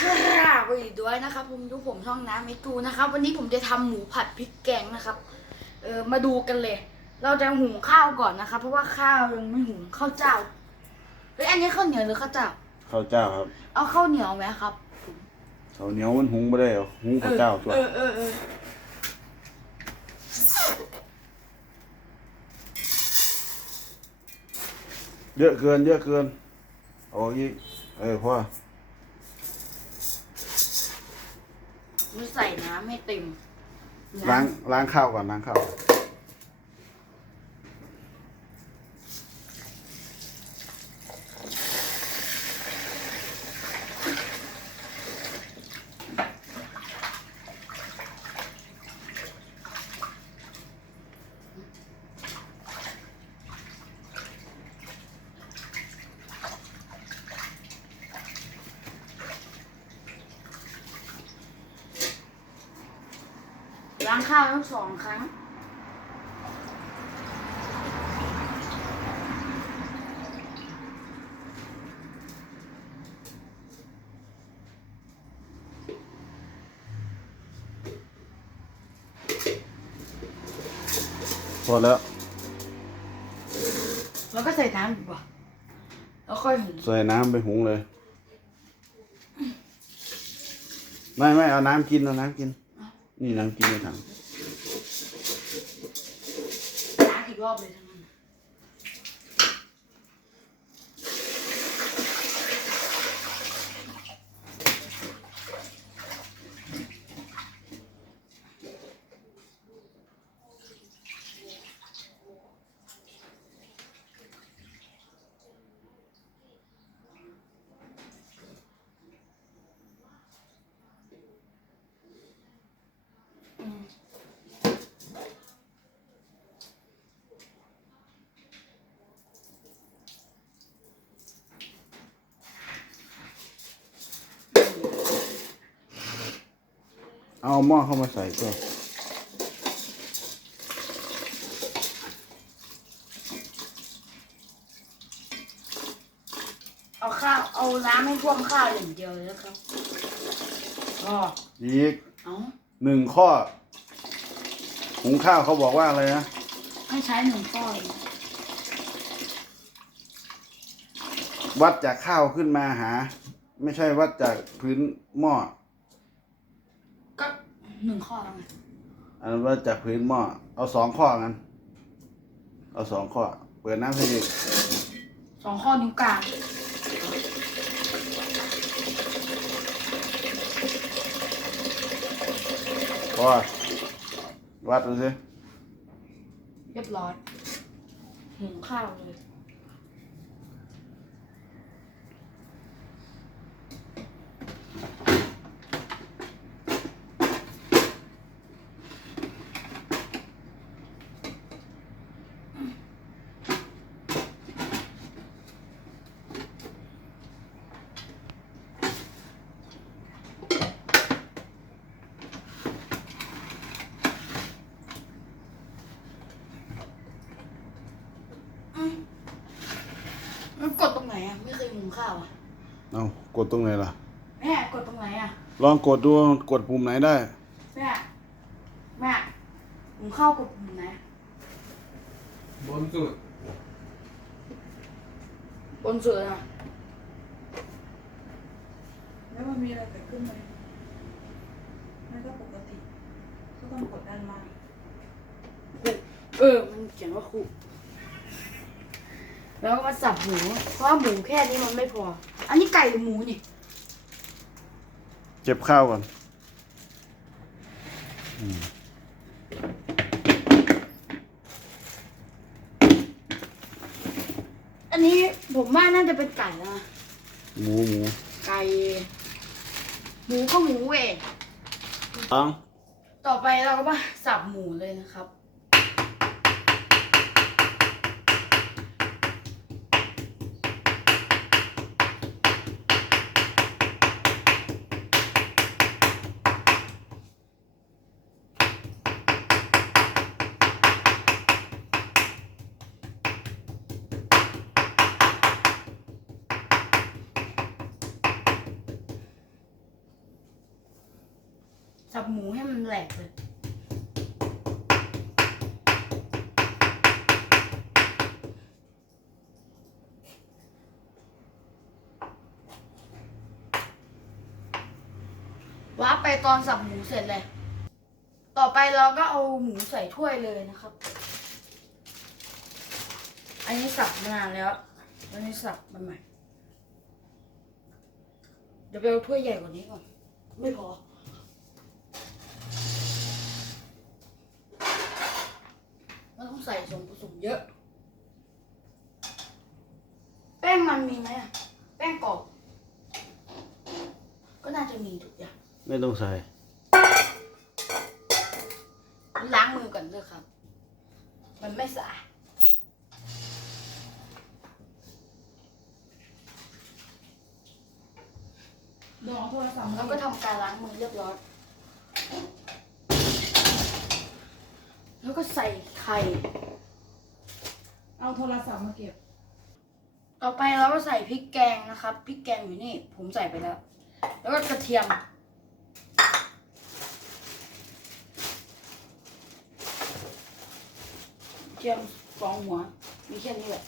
ครับสวัสดีด้วยนะครับผมดูผมช่องน้ำเมกูนะครับ วันนี้ผมจะทำหมูผัดพริกแกงนะครับ เออมาดูกันเลย เราจะหุงข้าวก่อนนะครับ เพราะว่าข้าวยังไม่หุงข้าวเจ้าเฮ้ยอันนี้ข้าวเหนียวหรือข้าวเจ้าข้าวเจ้าครับ เอาข้าวเหนียวไหมครับข้าวเหนียวมันหุงไม่ได้หรอกหุงข้าวเจ้าตัวเออเออเออเยอะเกินเยอะเกินเอาอีกเออพ่อ มีใส่น้ำให้เต็มล้างล้างข้าวก่อนล้างข้าว ล้างข้าวทั้งสองครั้ง พอแล้ว แล้วก็ใส่น้ำดีกว่าแล้วค่อยหุงใส่น้ำไปหุงเลย ไม่ไม่เอาน้ำกินเอาน้ำกิน นี่น้ำกินในถัง ล้างอีกรอบเลยใช่ไหม เอาหม้อเข้ามาใส่ก็เอาข้าวเอาน้ำให้ท่วมข้าวอย่างเดียวเลยนะครับอ๋ออีกเอาหนึ่งข้อหุงข้าวเขาบอกว่าอะไรนะให้ใช้หนึ่งก้อนวัดจากข้าวขึ้นมาหา ไม่ใช่วัดจากพื้นหม้อก็ หนึ่งข้อแล้วไงอันนั้นวัดจากพื้นหม้อเอาสองข้อกันเอาสองข้อ เปิดน้ำให้อีกสองข้อนิ้วกลางพอวัดดูสิเรียบร้อยหุงข้าวเลย ไหนอะไม่เคยหุงข้าวอะเอากดตรงไหนล่ะ แม่กดตรงไหนอะลองกดดูกดปุ่มไหนได้ แม่แม่หุงข้าวกดปุ่มไหนบนสุดบนสุดอะแล้วมันมีอะไรเกิดขึ้นไหมมันก็ปกติก็ต้องกดด้านล่างคุเออมันเขียนว่าคุ แล้วก็มาสับหมู เพราะว่าหมูแค่นี้มันไม่พอ อันนี้ไก่หรือหมูนี่เก็บข้าวก่อนอืมอันนี้ผมว่าน่าจะเป็นไก่แล้วนะหมูหมูไก่หมูก็หมูเองตังต่อไปเราก็มาสับหมูเลยนะครับ สับหมูให้มันแหลกเลยว้าไปตอนสับหมูเสร็จเลย ต่อไปเราก็เอาหมูใส่ถ้วยเลยนะครับ อันนี้สับมานานแล้ว อันนี้สับมาใหม่ เดี๋ยวไปเอาถ้วยใหญ่กว่านี้ก่อน ไม่พอ มันต้อง ใส่ส่วนผสมเยอะ แป้งมันมีไหมอะแป้งกรอบ ก็น่าจะมีทุกอย่าง ไม่ต้องใส่ ล้างมือก่อนด้วยครับ มันไม่สะอาดเดี๋ยวเอาโทรศัพท์มาแล้วก็ทำการล้างมือเรียบร้อย แล้วก็ใส่ไข่ เอาโทรศัพท์มาเก็บ ต่อไปเราก็ใส่พริกแกงนะครับ พริกแกงอยู่นี่ ผมใส่ไปแล้ว แล้วก็กระเทียม เทียมสองหัว มีแค่นี้แหละ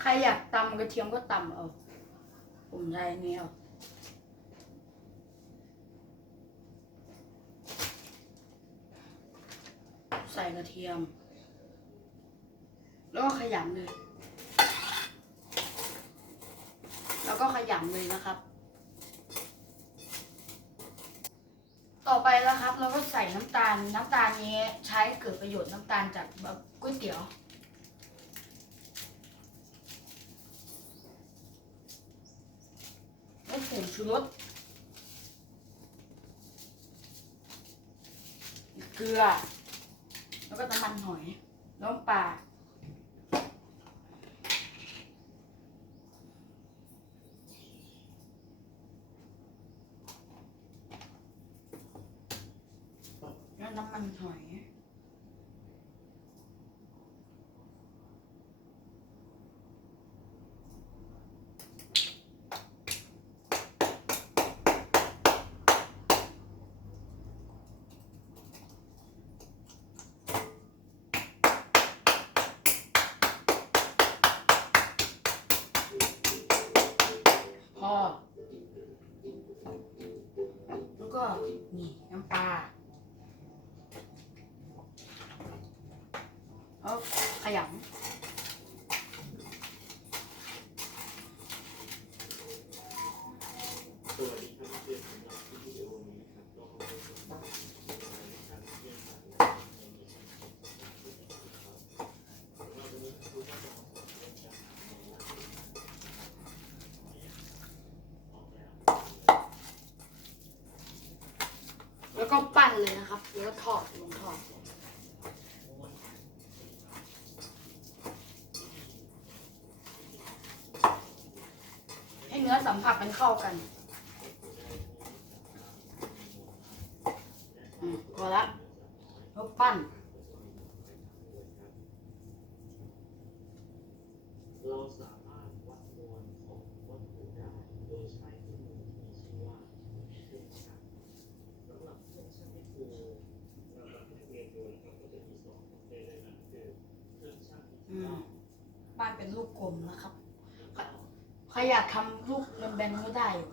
ใครอยากตำกระเทียมก็ตำเอาผมใช้นนี้เอาใส่กระเทียม แล้วก็ขยำเลย แล้วก็ขยำเลยนะครับ ต่อไปแล้วครับ เราก็ใส่น้ำตาล น้ำตาลนี้ใช้เกิดประโยชน์น้ำตาลจากแบบก๋วยเตี๋ยว แล้วผง ชูรสเกลือ แล้วก็น้ำมันหอย น้ำปลาแล้วน้ำมันหอย พอ แล้วก็นี่น้ำปลาแล้วขยำแล้วก็ปั้น เลยนะครับแล้วก็ทอดลงทอดให้เนื้อสัมผัสมันเข้ากันอืมพอละแล้วปั้นเราสามารถวัดมวลของวัตถุได้โดยใช้เครื่องมือที่มีชื่อว่าเครื่องชั่งสำหรับเครื่องชั่งที่ครูสำหรับนักเรียนดูนะครับก็จะมีสองประเภทด้วยกันคือเครื่องชั่งดิจิ อื ตอ ม ล บ้านเป็นลูกกลมนะครับ ใคร ใครอยากทำลูกแบนๆก็ได้อยู่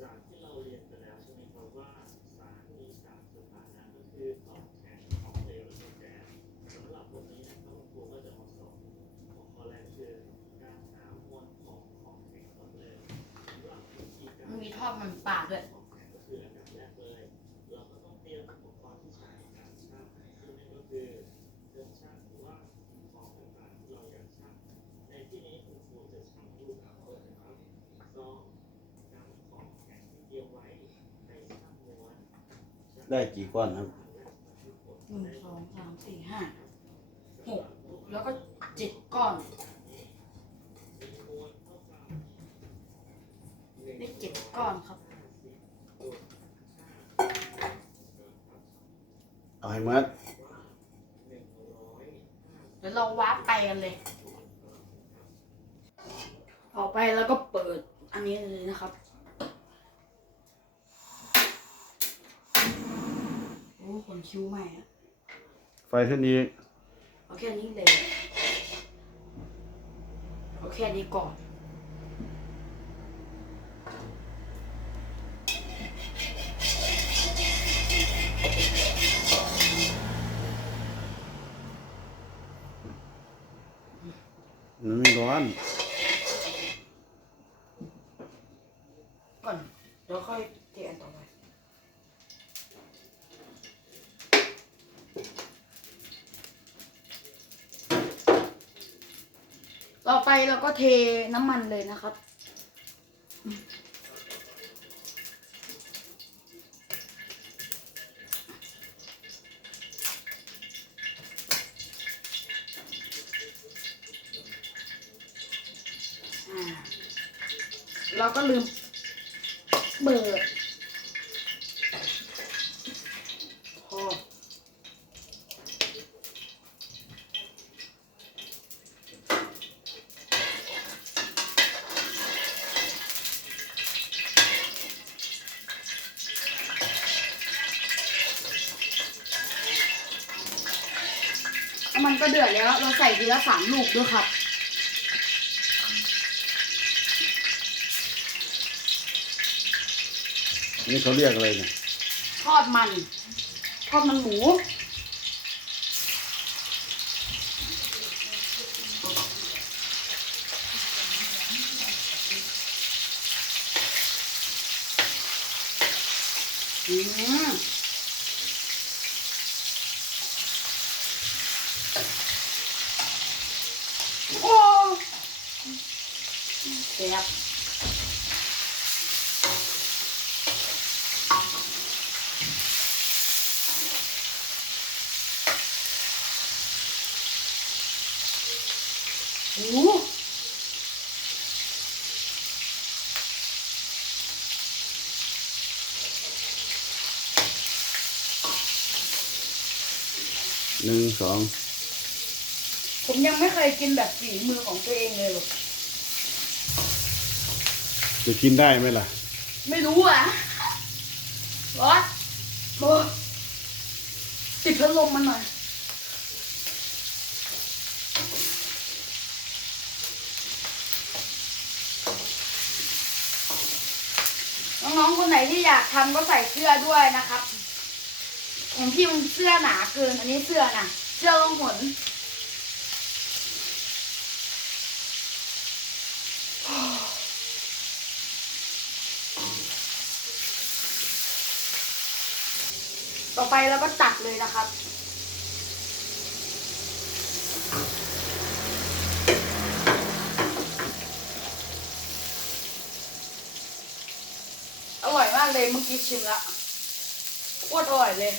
จากที่เราเรียนไปแล้วใช่ไหมครับว่าสารมีสามสถานะก็คือของแข็งของเหลวและของแก๊สสำหรับวันนี้นะครับครูก็จะมาสอนหัวข้อแรกคือการหามวลของของแข็งก่อนเลยสำหรับวิธีการมันมีทอดมันปลาด้วย ของแข็งก็คืออันดับแรกเลย เราก็ต้องเตรียมอุปกรณ์ที่ใช้ในการชั่งซึ่งนั่นก็คือเครื่องชั่งหรือว่าของต่างๆที่เราอยากชั่งในที่นี้คุณครูจะชั่งรูปแบบก่อนนะครับสองนำของแข็งที่เตรียม ไว้ไปชั่งม้วนได้กี่ก้อนครับและบันทึกผลหนึ่งสองสามสี่ห้าหกแล้วก็เจ็ดก้อนได้เจ็ดก้อนครับ เอาให้หมดเดี๋ยวเราวาร์ปไปกันเลยออกไปแล้วก็เปิดอันนี้เลยนะครับ โอ้คนคิ้วใหม่อะไฟเท่านี้ เอาแค่นี้เลย เอาแค่นี้ก่อนมันไม่ร้อนก่อน ต่อไปเราก็เทน้ำมันเลยนะครับ อ่า เราก็ลืมเปิดพอแล้วมันก็ เดือดแล้ว เราใส่ทีละสามลูกด้วยครับ นี่เขาเรียกอะไรเนี่ยทอดมัน ทอดมันหมูอืมโอ้แซ่บ โอ้หนึ่งสองผมยังไม่เคยกินแบบฝีมือของตัวเองเลยหรอกจะกินได้ไหมล่ะ ไม่รู้อะร้อนโอ้ติดพัดลมมันหน่อย น้องๆ คน ไหนที่อยากทำก็ใส่เสื้อด้วยนะครับของพี่มันเสื้อหนาเกิน อันนี้เสื้อน่ะเสื้อลงหนต่อไปเราก็ตักเลยนะครับ อร่อยมาก เลยเมื่อกี้ชิมละโคตรอร่อยเลย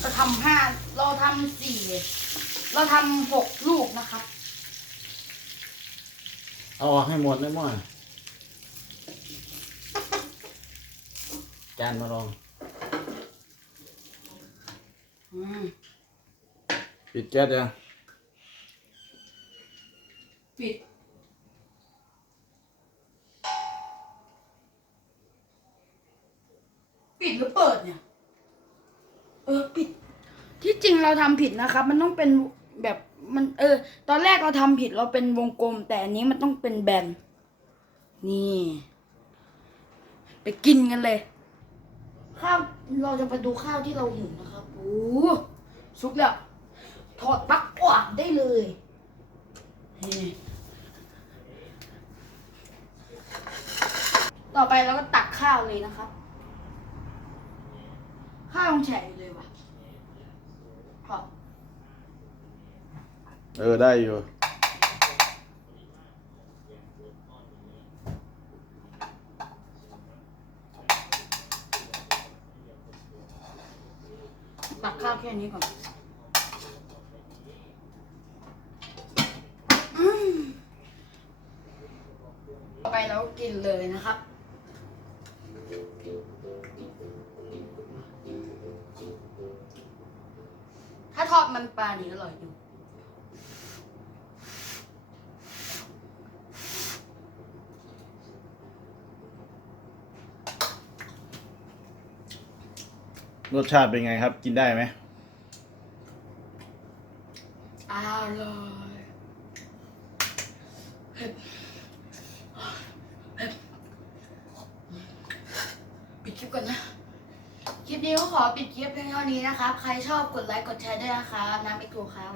เราทำห้าเราทำสี่เราทำหกลูกนะครับ เอาออกให้หมดเลยมั่วจานมาลอง อืม ปิดแก๊สยังปิด ปิดหรือเปิดเนี่ย เออปิด ที่จริงเราทำผิดนะครับ มันต้องเป็นแบบมัน เออ ตอนแรกเราทำผิดเราเป็นวงกลม แต่อันนี้มันต้องเป็นแบน นี่ ไปกินกันเลย ข้าวเราจะไปดูข้าวที่เราหุงนะครับโอ้สุกแล้ว ถอดปลั๊กออกได้เลยต่อไปเราก็ตักข้าวเลยนะครับ ข้าวยังแฉะอยู่เลยว่ะเออ ได้อยู่ ตักข้าวแค่นี้ก่อน รสชาติเป็นไงครับ กินได้ไหมอร่อยปิดคลิปก่อนนะ คลิปนี้ก็ขอปิดคลิปเพียงเท่านี้นะครับ ใครชอบกดไลค์กดแชร์ด้วยนะครับน้ำไม่กลัวครับ